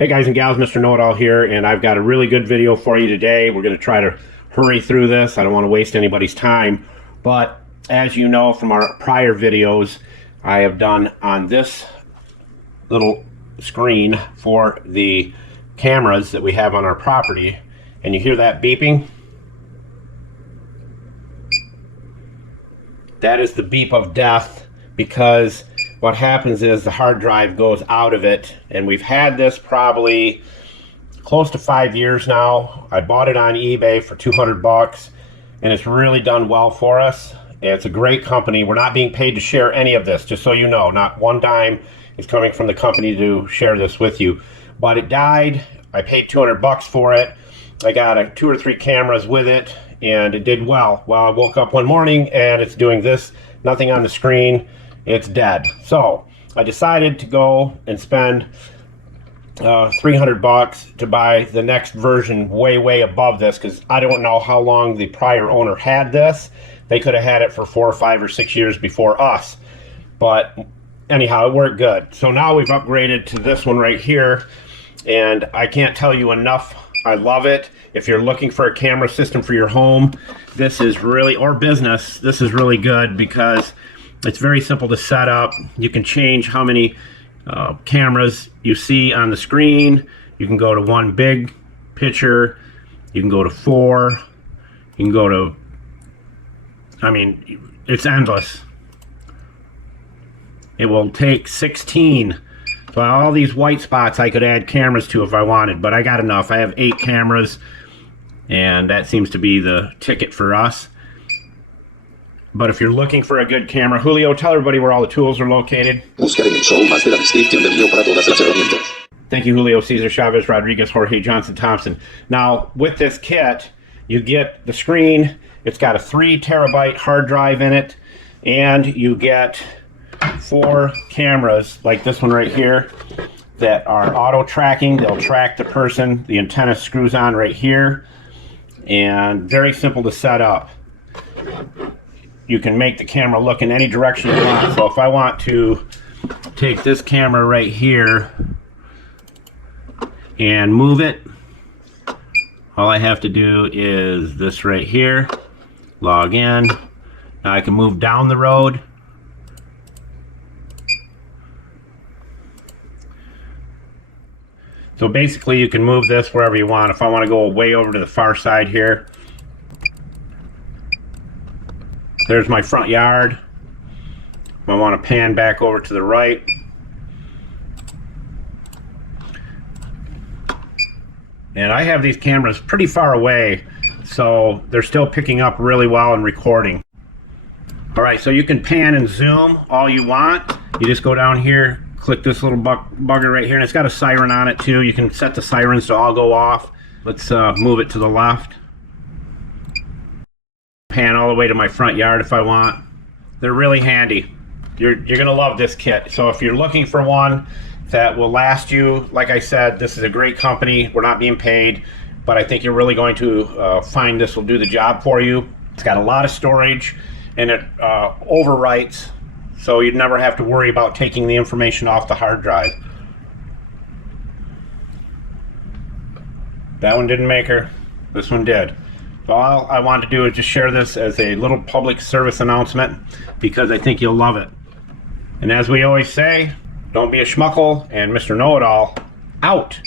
Hey guys and gals, Mr. Know-It-All here, and I've got a really good video for you today. We're going to try to hurry through this. I don't want to waste anybody's time, but as you know from our prior videos, I have done on this little screen for the cameras that we have on our property, and you hear that beeping? That is the beep of death, because what happens is the hard drive goes out of it, and we've had this probably close to 5 years now. I bought it on eBay for 200 bucks, and it's really done well for us. It's a great company. We're not being paid to share any of this, just so you know. Not one dime is coming from the company to share this with you. But it died. I paid 200 bucks for it. I got 2 or 3 cameras with it, and it did well. Well, I woke up one morning and it's doing this, nothing on the screen. It's dead. So I decided to go and spend 300 bucks to buy the next version way above this, because I don't know how long the prior owner had this. They could have had it for 4 or 5 or 6 years before us, but anyhow, it worked good. So now we've upgraded to this one right here, and I can't tell you enough. I love it. If you're looking for a camera system for your home, this is really, or business, this is really good, because it's very simple to set up. You can change how many cameras you see on the screen. You can go to one big picture. You can go to 4. You can go to, I mean, it's endless. It will take 16. So all these white spots I could add cameras to if I wanted, but I got enough. I have 8 cameras, and that seems to be the ticket for us. But if you're looking for a good camera, Julio, tell everybody where all the tools are located. Thank you, Julio, Cesar, Chavez, Rodriguez, Jorge, Johnson, Thompson. Now, with this kit, you get the screen. It's got a 3 terabyte hard drive in it, and you get 4 cameras like this one right here that are auto tracking. They'll track the person. The antenna screws on right here, and very simple to set up. You can make the camera look in any direction you want. So if I want to take this camera right here and move it, all I have to do is this right here, log in. Now I can move down the road. So basically you can move this wherever you want. If I want to go way over to the far side here, there's my front yard. If I want to pan back over to the right, and I have these cameras pretty far away, so they're still picking up really well and recording. Alright, so you can pan and zoom all you want. You just go down here, click this little bugger right here, and it's got a siren on it too. You can set the sirens to all go off. Let's move it to the left. Pan all the way to my front yard if I want. They're really handy. You're gonna love this kit. So if you're looking for one that will last you, like I said, this is a great company. We're not being paid, but I think you're really going to find this will do the job for you. It's got a lot of storage, and it overwrites, so you'd never have to worry about taking the information off the hard drive. That one didn't make her. This one did. All I wanted to do is just share this as a little public service announcement, because I think you'll love it. And as we always say, don't be a schmuckle, and Mr. Know-It-All out.